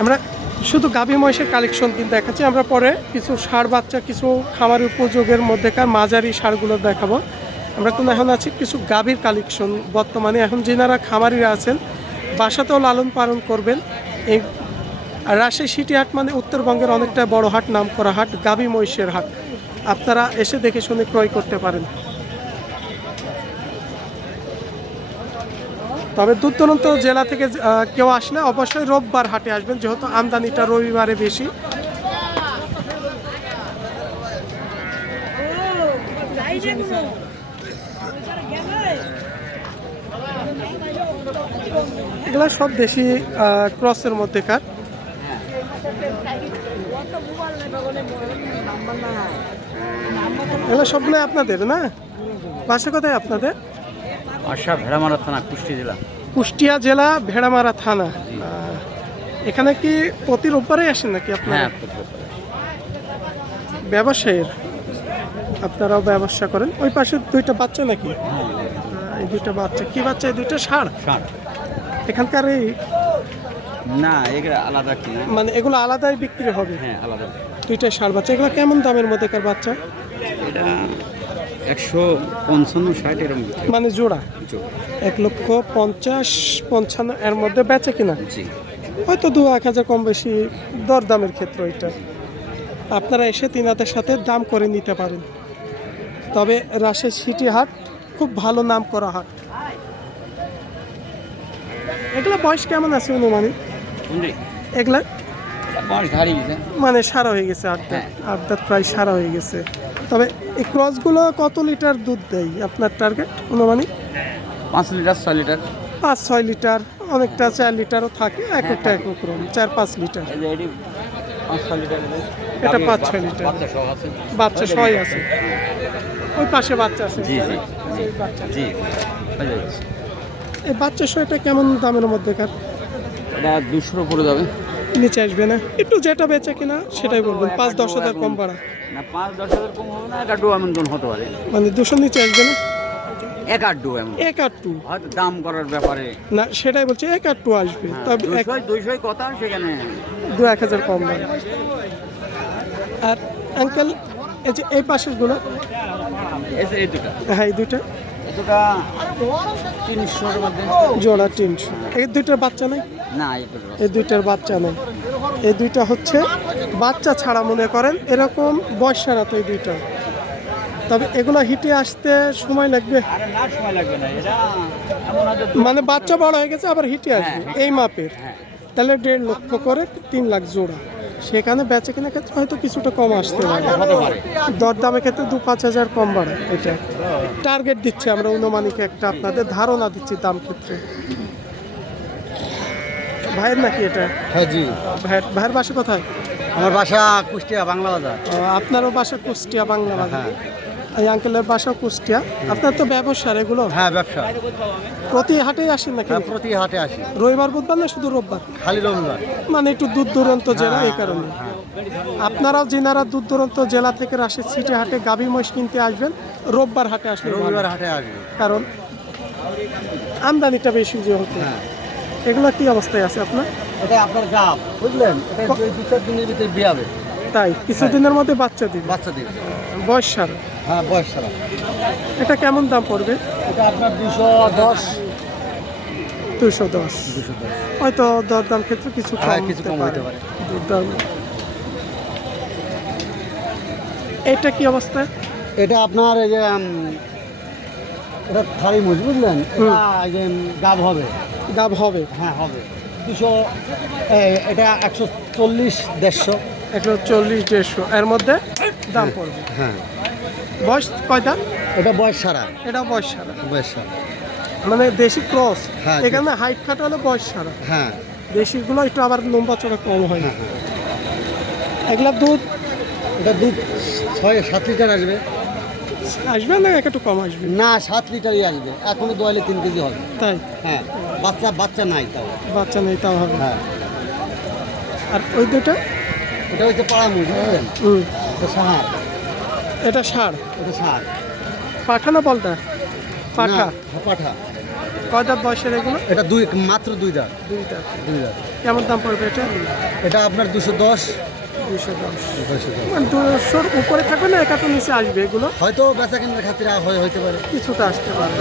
আমরা শুধু গাভী মহিষের কালেকশন কিন্তু দেখাচ্ছি। আমরা পরে কিছু সার বাচ্চা, কিছু খামার উপযোগের মধ্যেকার মাঝারি সারগুলো দেখাবো। আমরা কিন্তু এখন আছি কিছু গাভীর কালেকশন বর্তমানে এখন যেনারা খামারিরা আছেন, বাসাতেও লালন পালন করবেন। এই রাজশাহী সিটি হাট মানে উত্তরবঙ্গের অনেকটা বড় হাট নাম করা হাট, গাভী মহিষের হাট। আপনারা এসে দেখে শুনে ক্রয় করতে পারেন। তবে দূর জেলা থেকে কেউ আসলে অবশ্যই রোববার হাটে আসবেন, যেহেতু আমদানিটা রবিবারে বেশি। এগুলো সব দেশি ক্রসের মধ্যেকার। এগুলো সবগুলো আপনাদের, না? বাসা কোথায় আপনাদের? আশা ভেড়ামারা থানা, কুষ্টি জেলা। কুষ্টিয়া জেলা ভেড়ামারা থানা। এখানে কি প্রতি রোববারেই আসেন নাকি আপনারা? ব্যবসায়ের? আপনারাও ব্যবসা করেন। ওই পাশে দুইটা বাচ্চা নাকি? এই দুইটা বাচ্চা। কি বাচ্চা এই দুইটা? ষাঁড়? ষাট এখানকার এই না এগুলো আলাদা কিনা মানে এগুলো আলাদাই বিক্রি হবে? হ্যাঁ আলাদা। দুইটা ষাঁড় বাচ্চা। এগুলো কেমন দামের মধ্যেকার বাচ্চা? এটা একশো পঞ্চান্ন ষাট এরকম মানে জোড়া? এক লক্ষ পঞ্চাশ পঞ্চান্ন এর মধ্যে বেচে কিনা? জি। হয়তো দু এক হাজার কম বেশি দর দামের ক্ষেত্র এটা। আপনারা এসে তিনাদের সাথে দাম করে নিতে পারেন। তবে রাজশাহী সিটি হাট খুব ভালো নাম করা হাট। এগুলা বয়স কেমন আছে অনুমানিক? এগুলা? মানে সারা হয়ে গেছে আট দাঁত প্রায় সারা হয়ে গেছে। তবে এই ক্রসগুলো কত লিটার দুধ দেয় আপনার টার্গেট অনুমানিক? পাঁচ লিটার ছয় লিটার। পাঁচ ছয় লিটার অনেকটা চার লিটারও থাকে এক একটা এক এক রকম চার পাঁচ লিটার। এটি পাঁচ ছয় লিটার এটা পাঁচ ছয় লিটার। বাচ্চা সব আছে। ওই পাশে বাচ্চা আছে। জি জি। এই বাচ্চা। জি এই বাচ্চা শোটা কেমন দামের মধ্যেকার? এটা দুশোর উপরে যাবে। নিচে আসবে না? একটু যেটা বেচে কিনা সেটাই বলবেন। পাঁচ দশ হাজার কম বাড়া। না পাঁচ দশ হাজার কম হবে না এক আড্ডু এমন কোন হতে পারে। মানে দুশো নিচে আসবে না? এক আড্ডু এমন। এক আর টু হয়তো দাম করার ব্যাপারে। না সেটাই বলছে এক আর টু আসবে। হ্যাঁ, তবে দুইশোয় কথা সেখানে। দু এক হাজার কম বাড়ে। আর আঙ্কেল এই যে এই পাশেরগুলো? এই যে এই দুটা। হ্যাঁ দুটা তিনশোর মধ্যে। জোড়া তিনশো। এই দুইটার বাচ্চা নেই? না এই দুইটার বাচ্চা নেই। এই দুইটা হচ্ছে বাচ্চা ছাড়া মনে করেন এরকম বয়স তো এই দুইটা। তবে এগুলো হিটে আসতে সময় লাগবে? মানে বাচ্চা বড় হয়ে গেছে আবার হিটে আসবে। এই মাপের। হ্যাঁ। তাহলে দেড় লক্ষ করে তিন লাখ জোড়া। সেখানে বেচা কেনার ক্ষেত্রে হয়তো কিছুটা কম আসতে পারে। দরদামের ক্ষেত্রে দু পাঁচ হাজার কম বাড়ে এটা। টার্গেট দিচ্ছে আমরা অনুমানিক একটা আপনাদের ধারণা দিচ্ছি দাম ক্ষেত্রে। ভাইয়ের নাকি এটা? হ্যাঁ জি। ভাইয়ের ভাইয়ের বাসা কোথায়? আমার বাসা কুষ্টিয়া বাংলা বাজার। আপনারও বাসা কুষ্টিয়া বাংলা বাজার। এই আঙ্কেলের বাসা কুষ্টিয়া। আপনার তো ব্যবসার এগুলো? হ্যাঁ ব্যবসা। প্রতি হাটেই আসেন নাকি? হ্যাঁ প্রতি হাটে আসি। রবিবার বুধবার না শুধু রোববার? খালি রবিবার। মানে একটু দূর দূরান্ত জেলা এই কারণে। আপনারাও যেনারা দূর দূরান্ত জেলা থেকে রাশি সিটি হাটে গাভী মহিষ কিনতে আসবেন রোববার হাটে আসলে ভালো। রবিবার হাটে আসবে। কারণ আমদানিটা বেশি যে হতো হ্যাঁ। এগুলো কি অবস্থায় আছে আপনার? এটা আপনার গাব বুঝলেন? এটা দুই দু চার দিনের ভিতরে বিয়ে হবে। তাই কিছুদিনের মধ্যে বাচ্চা দিবে। বাচ্চা দিবে। বয়স সারা। হ্যাঁ বয়স ছাড়া এটা কেমন দাম পড়বে? এটা আপনার দুশো দশ। দুশো দশ। দুশো দশ। হয়তো দরদাম ক্ষেত্রে কিছু হ্যাঁ, কিছু কম হতে পারে। দরদাম। এটা কি অবস্থা? এটা আপনার এই যে এটা থালি মুজ বুঝলেন? এটা এই যে গাব হবে। দাম হবে। হ্যাঁ হবে। দুশো এটা একশো চল্লিশ দেড়শো। একশো চল্লিশ দেড়শো। এর মধ্যে দাম পড়বে। হ্যাঁ। বয়স কয়টা? এটা বয়স সারা। এটা বয়স সারা। বয়স সারা। মানে দেশি ক্রস। হ্যাঁ, এখানে হাইট খাটা হলে বয়স সারা। হ্যাঁ। দেশিগুলো একটু আবার লম্বা চড়া কম হয় হ্যাঁ, এগুলা দুধ? এটা দুধ ছয় সাত লিটার আসবে। আসবে না একটু কম আসবে? না সাত লিটারই আসবে। এখনও দোয়ালে তিন কেজি হবে। তাই? হ্যাঁ। বাচ্চা বাচ্চা নাই তাও। বাচ্চা নেই তাও হবে। হ্যাঁ। আর ওই দুটো? ওটা হচ্ছে পাড়া মুখ বুঝলেন? হুম, এটা সার। এটা সার। পাঠা না বলটা পাঠা পাঠা। কয় দাঁত বয়সের এগুলো? এটা দুই মাত্র দুই দাঁত। দুই দাঁত দুই দাঁত। কেমন দাম পড়বে এটা? এটা আপনার দুশো দশ। দুশো। দশ মানে দুশোর উপরে থাকবে না একা তো নিচে আসবে এগুলো? হয়তো বেচা কেনার খাতিরে হয়ে হইতে পারে। কিছুটা আসতে পারে।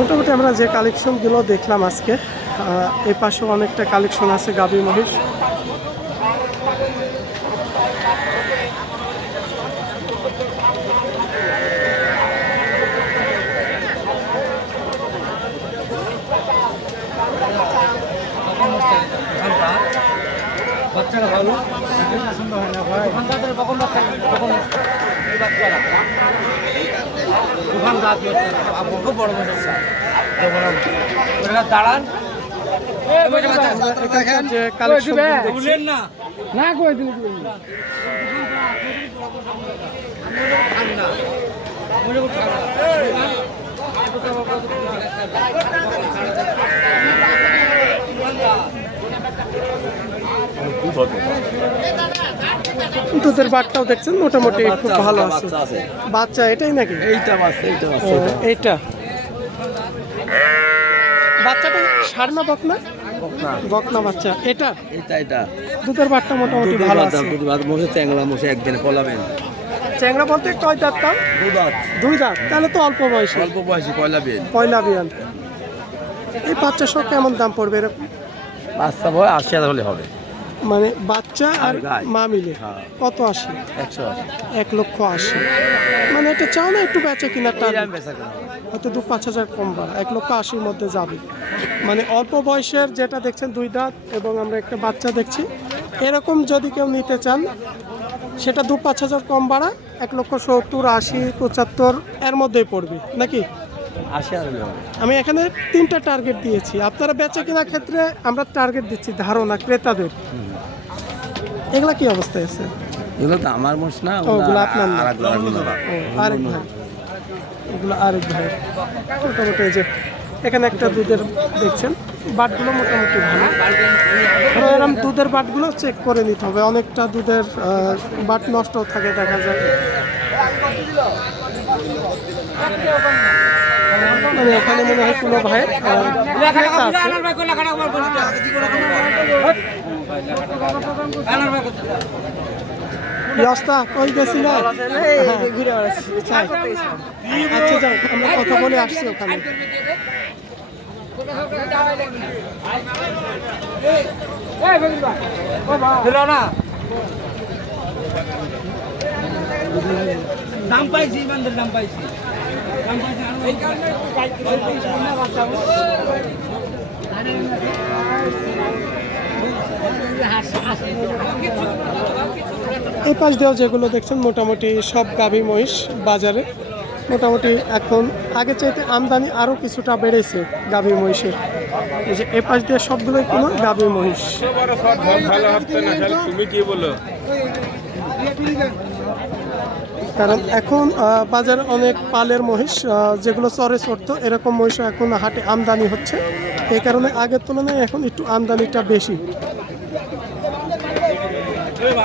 মোটামুটি আমরা যে কালেকশনগুলো দেখলাম আজকে এই পাশেও অনেকটা কালেকশন আছে গাবি মহিষ। দাঁড়ান। এখানকার যে কালেকশন বুঝলেন না। না করে দিলে দুধের বাটটাও দেখছেন? মোটামুটি খুব ভালো আছে। বাচ্চা এটাই নাকি? এইটা বাচ্চা এইটা এইটা। বাচ্চাটা সার না বকনা। বকনা বাচ্চা। এটা? এইটা এটা দুধের বাটটা মোটামুটি ভালো আছে। মশে চ্যাংলা মশে একদিনে পলাবেন। চ্যাংরা বলতে কয় দাঁত তাও? দুদাত দুই দাঁত। তাহলে তো অল্প বয়সী। অল্প বয়সী পলাবেন পয়লা বিয়ান। এই বাচ্চা সব কেমন দাম পড়বে এরকম? বাচ্চা বয় আশি হাজার হলে হবে। মানে বাচ্চা আর মা মিলে। হ্যাঁ। কত আসে একশো এক লক্ষ আশি। মানে এটা চাও না একটু বেচা কিনা। হয়তো দু পাঁচ হাজার কম বা এক লক্ষ আশির মধ্যে যাবে। মানে অল্প বয়সের যেটা দেখছেন দুই দাঁত এবং আমরা একটা বাচ্চা দেখছি এরকম যদি কেউ নিতে চান সেটা দু পাঁচ হাজার কম ভাড়া এক লক্ষ সত্তর আশি পঁচাত্তর এর মধ্যেই পড়বে। নাকি? আমি এখানে তিনটা টার্গেট দিয়েছি। আপনারা বেচা কেনার ক্ষেত্রে আমরা টার্গেট দিচ্ছি ধারণা ক্রেতাদের। এগুলা কি অবস্থায় আছে? এগুলো তো আমার মোষ না ওগুলো আপনার না। আরেক ভাই এগুলো আরেক ভাই মোটামুটি যে এখানে একটা দুধের দেখছেন? বাটগুলো মোটামুটি ভালো। এরকম দুধের বাটগুলো চেক করে নিতে হবে। অনেকটা দুধের বাট নষ্ট থাকে দেখা যায়। মানে এখানে মনে হয় কোনো ভাই রাস্তা কই গেছিল আচ্ছা যাও, আমরা কথা বলে আসছি ওখানে। দাম পাইছি, ইমানদের দাম পাইছি। এই পাশ দিয়েও যেগুলো দেখছেন, মোটামুটি সব গাভী মহিষ বাজারে। মোটামুটি এখন আগে চাইতে আমদানি আরও কিছুটা বেড়েছে গাভী মহিষের। এই যে এ পাশ দিয়ে সবগুলোই কোনো গাভী মহিষ। কারণ এখন বাজারে অনেক পালের মহিষ যেগুলো চরে চড়তো এরকম মহিষ এখন হাটে আমদানি হচ্ছে। এই কারণে আগের তুলনায় এখন একটু আমদানিটা বেশি।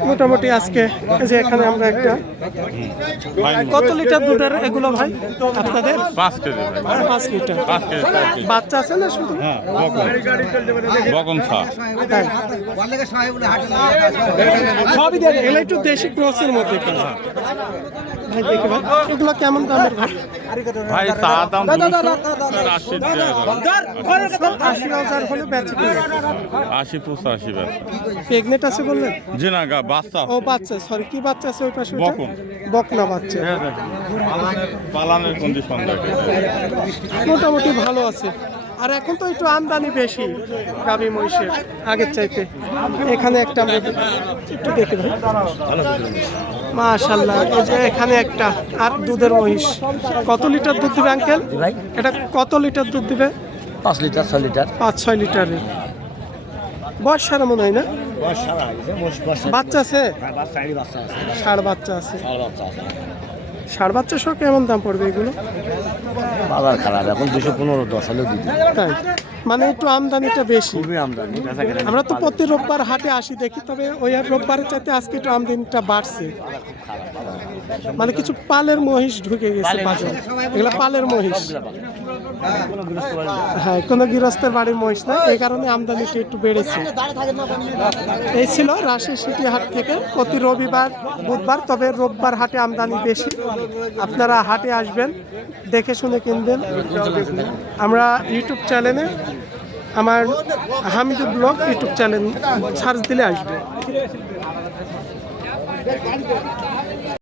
মোটামুটি আজকে এই যে এখানে আমরা একটা কত লিটার দুধের এগুলো ভাই আপনাদের পাঁচ কেজি পাঁচ লিটার বাচ্চা আছে না শুধু হ্যাঁ সবই এগুলো একটু দেশি ক্রসের মধ্যে ভাই দেখে ভাই এগুলো কেমন দামের ভাই দাম আশি হাজার হলে বেচে আশি পঁচাশি ব্যাস প্রেগনেন্ট আছে বললেন জি না গা বাচ্চা। ও বাচ্চা সরি কি বাচ্চা আছে ওই পাশে? বকন। বকনা বাচ্চা। পালানের পালানের কন্ডিশন দেখে। মোটামুটি ভালো আছে। আর এখন তো একটু আমদানি বেশি গাভী মহিষের আগের চাইতে। এখানে একটা একটু দেখে মাশাল্লাহ এই যে এখানে একটা আর দুধের মহিষ। কত লিটার দুধ দিবে আঙ্কেল? ভাই। এটা কত লিটার দুধ দিবে? পাঁচ লিটার ছয় লিটার। পাঁচ ছয় লিটারের। বয়স সারা মনে হয় না? বাচ্চা আছে? ষাড় বাচ্চা আছে ষাড় বাচ্চা সহ কেমন দাম পড়বে এগুলো? বাজার খারাপ এখন দুশো পনেরো দশ হলেও দিতে। তাই? মানে একটু আমদানিটা বেশি। খুবই আমদানি আমরা তো প্রতি রোববার হাটে আসি দেখি তবে ওই আর রোববারের চাইতে আজকে একটু আমদানিটা বাড়ছে। মানে কিছু পালের মহিষ ঢুকে গেছে বাজারে। এগুলো পালের মহিষ। হ্যাঁ কোনো গৃহস্থের বাড়ির মহিষ না। এই কারণে আমদানিটা একটু বেড়েছে। এই ছিল রাশি সিটি হাট থেকে প্রতি রবিবার বুধবার তবে রোববার হাটে আমদানি বেশি। আপনারা হাটে আসবেন দেখে শুনে কিনবেন। আমরা ইউটিউব চ্যানেলে আমার Hamidul blog YouTube channel search দিলে আসবে।